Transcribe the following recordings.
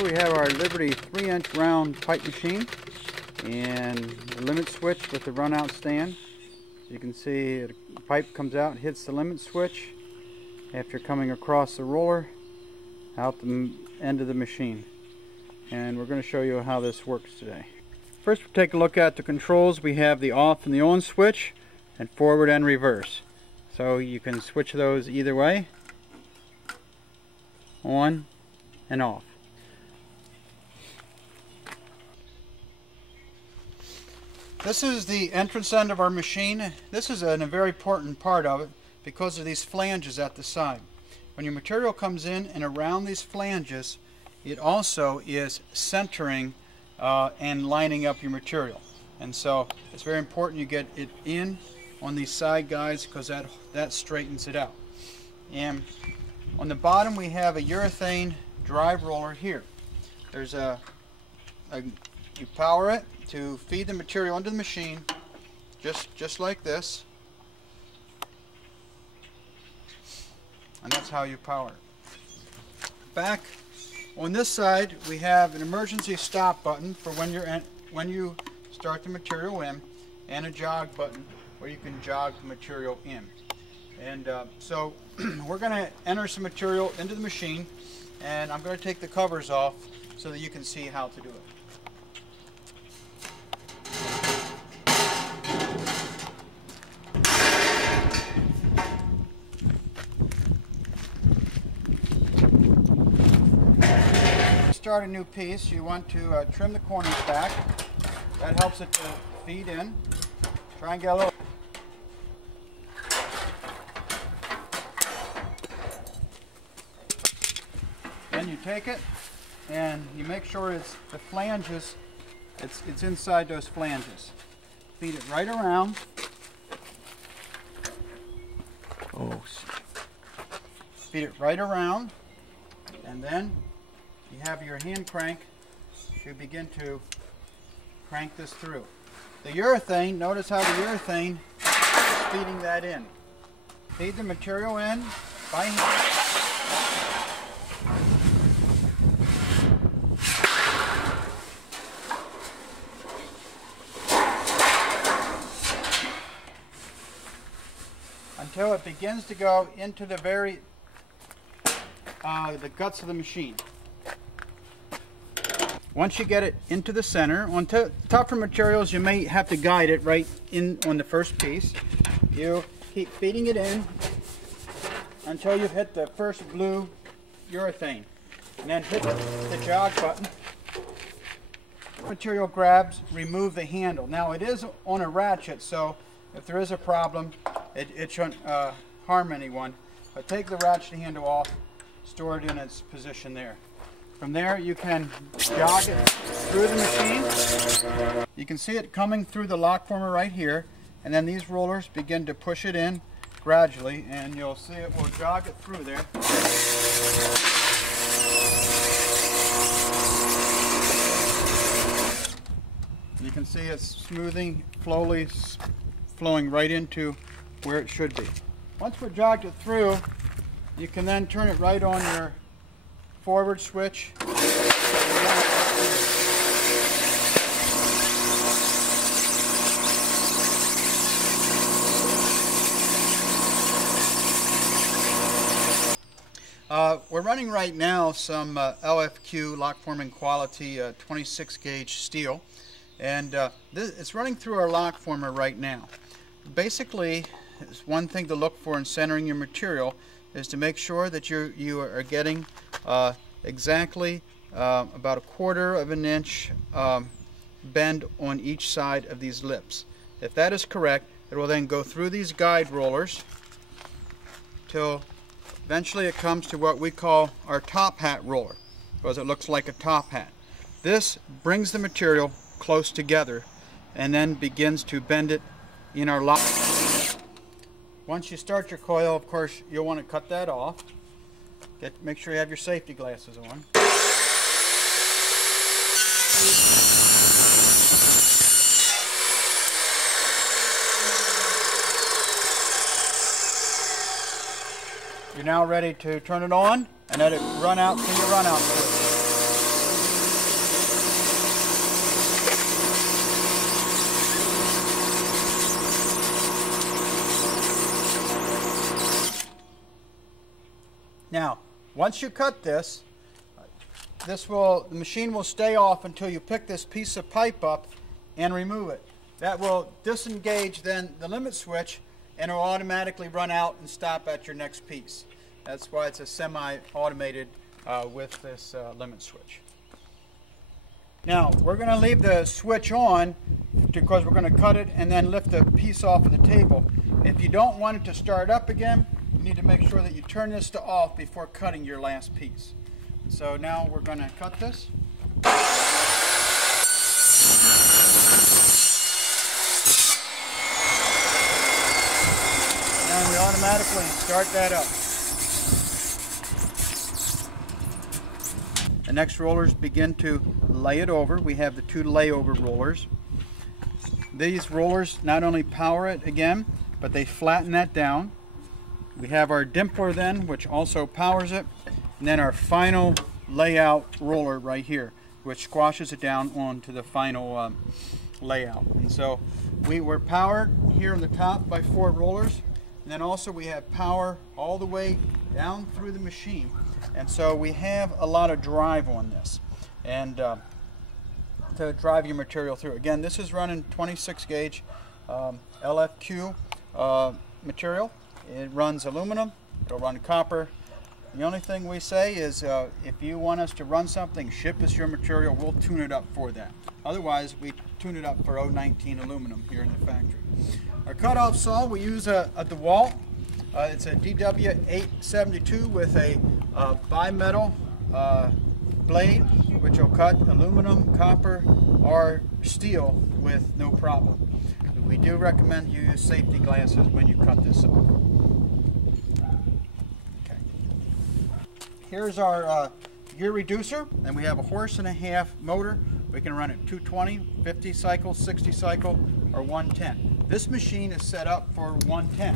Here we have our Liberty 3-inch round pipe machine and the limit switch with the run out stand. You can see the pipe comes out, hits the limit switch after coming across the roller out the end of the machine. And we're going to show you how this works today. First we'll take a look at the controls. We have the off and the on switch and forward and reverse. So you can switch those either way, on and off. This is the entrance end of our machine. This is a very important part of it because of these flanges at the side. When your material comes in and around these flanges, it also is centering and lining up your material. And so it's very important you get it in on these side guides because that straightens it out. And on the bottom we have a urethane drive roller here. There's you power it to feed the material into the machine just like this, and that's how you power it. Back on this side we have an emergency stop button for when you start the material in, and a jog button where you can jog the material in. And so we're going to enter some material into the machine, and I'm going to take the covers off so that you can see how to do it. Start a new piece, you want to trim the corners back. That helps it to feed in. Try and get a little. Then you take it and you make sure it's the flanges, it's inside those flanges. Feed it right around. Oh. Feed it right around, and then you have your hand crank to begin to crank this through. The urethane, notice how the urethane is feeding that in. Feed the material in by hand. Until it begins to go into the the guts of the machine. Once you get it into the center, on tougher materials you may have to guide it right in on the first piece. You keep feeding it in until you've hit the first blue urethane, and then hit the jog button. Material grabs, remove the handle. Now it is on a ratchet, so if there is a problem, it shouldn't harm anyone. But take the ratchet handle off, store it in its position there. From there you can jog it through the machine. You can see it coming through the lock former right here, and then these rollers begin to push it in gradually, and you'll see it will jog it through there. You can see it's smoothing, slowly flowing right into where it should be. Once we've jogged it through, you can then turn it right on your forward switch. We're running right now some LFQ lock forming quality 26 gauge steel, and it's running through our lock former right now. Basically, one thing to look for in centering your material is to make sure that you are getting exactly about a 1/4 of an inch bend on each side of these lips. If that is correct, it will then go through these guide rollers till eventually it comes to what we call our top hat roller, because it looks like a top hat. This brings the material close together and then begins to bend it in our lock. Once you start your coil, of course, you'll want to cut that off. Make sure you have your safety glasses on. You're now ready to turn it on and let it run out to your run out switch. Now, once you cut this, the machine will stay off until you pick this piece of pipe up and remove it. That will disengage then the limit switch, and it will automatically run out and stop at your next piece. That's why it's a semi-automated with this limit switch. Now, we're going to leave the switch on because we're going to cut it and then lift the piece off of the table. If you don't want it to start up again, you need to make sure that you turn this to off before cutting your last piece. So now we're going to cut this. And we automatically start that up. The next rollers begin to lay it over. We have the 2 layover rollers. These rollers not only power it again, but they flatten that down. We have our dimpler then, which also powers it. And then our final layout roller right here, which squashes it down onto the final layout. And so we're powered here on the top by 4 rollers. And then also we have power all the way down through the machine. And so we have a lot of drive on this. And to drive your material through. Again, this is running 26 gauge LFQ material. It runs aluminum, it'll run copper. The only thing we say is if you want us to run something, ship us your material, we'll tune it up for that. Otherwise, we tune it up for 019 aluminum here in the factory. Our cutoff saw, we use a DeWalt. It's a DW872 with a bimetal blade, which will cut aluminum, copper, or steel with no problem. We do recommend you use safety glasses when you cut this off. Okay. Here's our gear reducer, and we have a 1.5 horse motor. We can run it 220, 50 cycle, 60 cycle, or 110. This machine is set up for 110,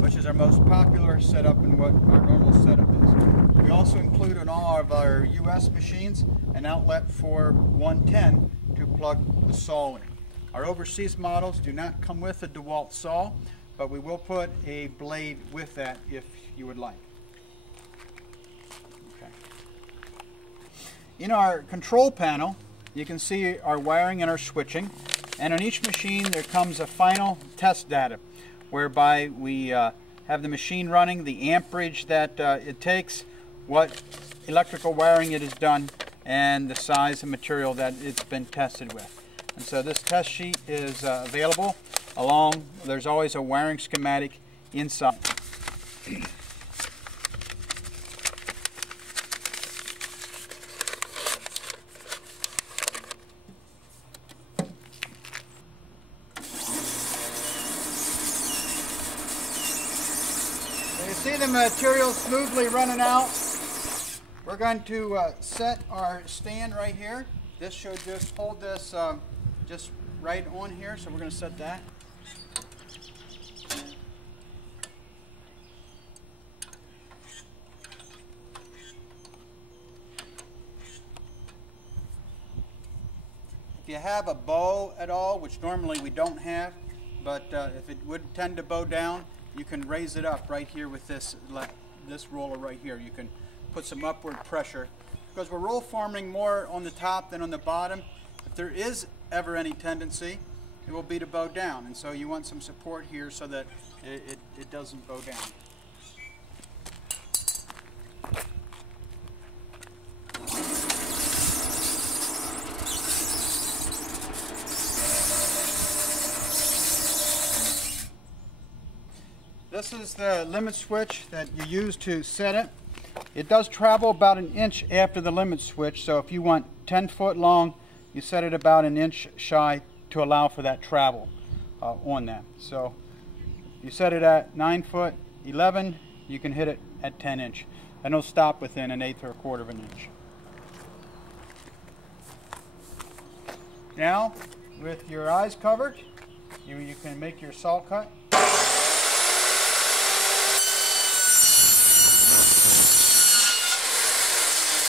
which is our most popular setup and what our normal setup is. We also include in all of our US machines an outlet for 110 to plug the saw in. Our overseas models do not come with a DeWalt saw, but we will put a blade with that if you would like. Okay. In our control panel, you can see our wiring and our switching. And on each machine there comes a final test data, whereby we have the machine running, the amperage that it takes, what electrical wiring it has done, and the size of material that it's been tested with. And so this test sheet is available along, there's always a wiring schematic inside. You see the material smoothly running out. We're going to set our stand right here. This should just hold this just right on here, so we're going to set that. If you have a bow at all, which normally we don't have, but if it would tend to bow down, you can raise it up right here with this roller right here. You can put some upward pressure. Because we're roll forming more on the top than on the bottom, if there is ever any tendency, it will be to bow down. And so you want some support here so that it doesn't bow down. This is the limit switch that you use to set it. It does travel about 1 inch after the limit switch, so if you want 10 foot long, you set it about 1 inch shy to allow for that travel on that. So you set it at 9 foot 11, you can hit it at 10 inch, and it'll stop within 1/8 or 1/4 of an inch. Now, with your eyes covered, you can make your saw cut.